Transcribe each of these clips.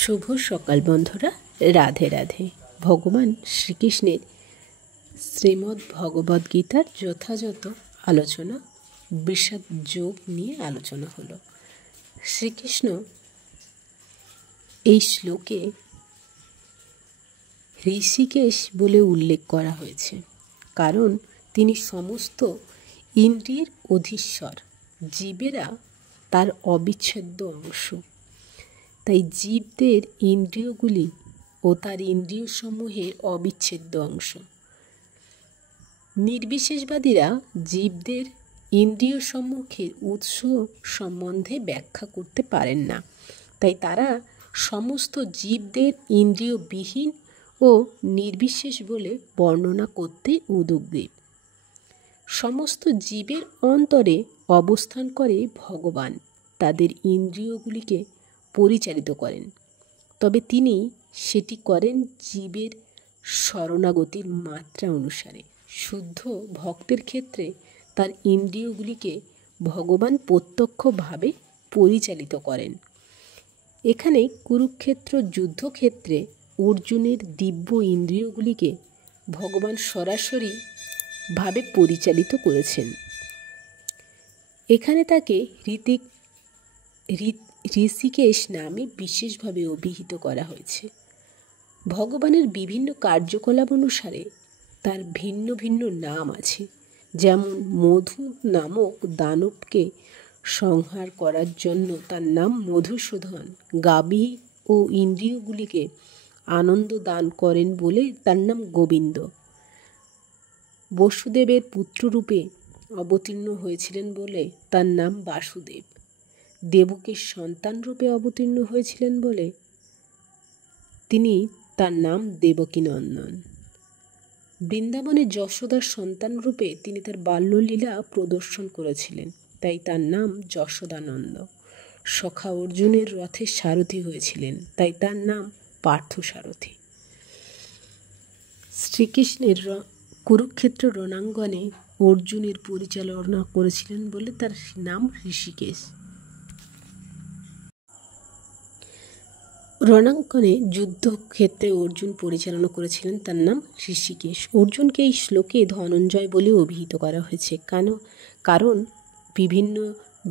শুভ সকাল বন্ধুরা, রাধে রাধে। ভগবান শ্রীকৃষ্ণের শ্রীমদ্ ভগবদ্ গীতার যথাযথ আলোচনা বিষাদ যোগ নিয়ে আলোচনা হলো। শ্রীকৃষ্ণ এই শ্লোকে ঋষিকেশ বলে উল্লেখ করা হয়েছে, কারণ তিনি সমস্ত ইন্দ্রিয়ের অধীশ্বর, জীবেরা তার অবিচ্ছেদ্য অংশ। তাই জীবদের ইন্দ্রিয়গুলি ও তার ইন্দ্রিয়সমূহের অবিচ্ছেদ্য অংশ। নির্বিশেষবাদীরা জীবদের ইন্দ্রিয়সমূহের উৎস সম্বন্ধে ব্যাখ্যা করতে পারেন না, তাই তারা সমস্ত জীবদের ইন্দ্রিয়বিহীন ও নির্বিশেষ বলে বর্ণনা করতে উদ্যোগী। সমস্ত জীবের অন্তরে অবস্থান করে ভগবান তাদের ইন্দ্রিয়গুলিকে পরিচালিত করেন, তবে তিনি সেটি করেন জীবের শরণাগতির মাত্রা অনুসারে। শুদ্ধ ভক্তের ক্ষেত্রে তার ইন্দ্রিয়গুলিকে ভগবান প্রত্যক্ষভাবে পরিচালিত করেন। এখানে কুরুক্ষেত্র যুদ্ধক্ষেত্রে অর্জুনের দিব্য ইন্দ্রিয়গুলিকে ভগবান সরাসরিভাবে পরিচালিত করেছেন। এখানে তাকে ঋষিকেশ নামে বিশেষভাবে অভিহিত করা হয়েছে। ভগবানের বিভিন্ন কার্যকলাপ অনুসারে তার ভিন্ন ভিন্ন নাম আছে। যেমন মধু নামক দানবকে সংহার করার জন্য তার নাম মধুসূদন, গাভী ও ইন্দ্রিয়গুলিকে আনন্দ দান করেন বলে তার নাম গোবিন্দ, বসুদেবের পুত্ররূপে অবতীর্ণ হয়েছিলেন বলে তার নাম বাসুদেব, দেবকীর সন্তানরূপে অবতীর্ণ হয়েছিলেন বলে তার নাম দেবকীনন্দন। বৃন্দাবনে যশোদার সন্তানরূপে তিনি তার বাল্যলীলা প্রদর্শন করেছিলেন, তাই তার নাম যশোদানন্দ। সখা অর্জুনের রথের সারথি হয়েছিলেন, তাই তার নাম পার্থসারথি। শ্রীকৃষ্ণের কুরুক্ষেত্র রণাঙ্গনে অর্জুনের পরিচালনা করেছিলেন বলে তার নাম ঋষিকেশ। রণাঙ্গনে যুদ্ধক্ষেত্রে অর্জুন পরিচালনা করেছিলেন, তার নাম ঋষিকেশ। অর্জুনকে এই শ্লোকে ধনঞ্জয় বলে অভিহিত করা হয়েছে, কারণ বিভিন্ন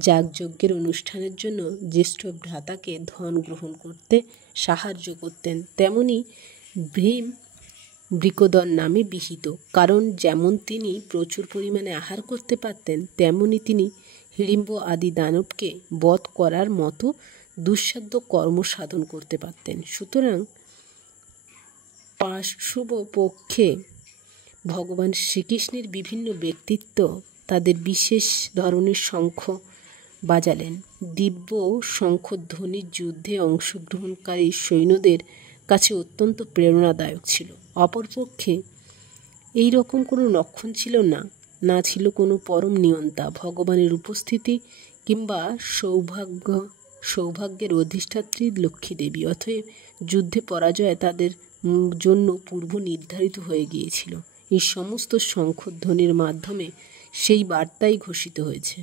যাগযজ্ঞের অনুষ্ঠানের জন্য জ্যেষ্ঠ ভ্রাতাকে ধন গ্রহণ করতে সাহায্য করতেন। তেমনি ভীম বৃকোদর নামে বিহিত, কারণ যেমন তিনি প্রচুর পরিমাণে আহার করতে পারতেন, তেমনি তিনি হিড়িম্ব আদি দানবকে বধ করার মতো দুঃসাধ্য কর্ম সাধন করতে পারতেন। সুতরাং পার্শ্বব পক্ষে ভগবান শ্রীকৃষ্ণের বিভিন্ন ব্যক্তিত্ব তাদের বিশেষ ধরনের শঙ্খ বাজালেন। দিব্য শঙ্খধ্বনি যুদ্ধে অংশগ্রহণকারী সৈন্যদের কাছে অত্যন্ত প্রেরণাদায়ক ছিল। অপরপক্ষে এই রকম কোনো লক্ষণ ছিল না ছিল কোনো পরম নিয়ন্তা, ভগবানের উপস্থিতি কিংবা সৌভাগ্যের অধিষ্ঠাত্রী লক্ষ্মী দেবী। অতএব যুদ্ধে পরাজয় তাদের জন্য পূর্ব নির্ধারিত হয়ে গিয়েছিল। এই সমস্ত শঙ্খধ্বনির মাধ্যমে সেই বার্তাই ঘোষিত হয়েছে।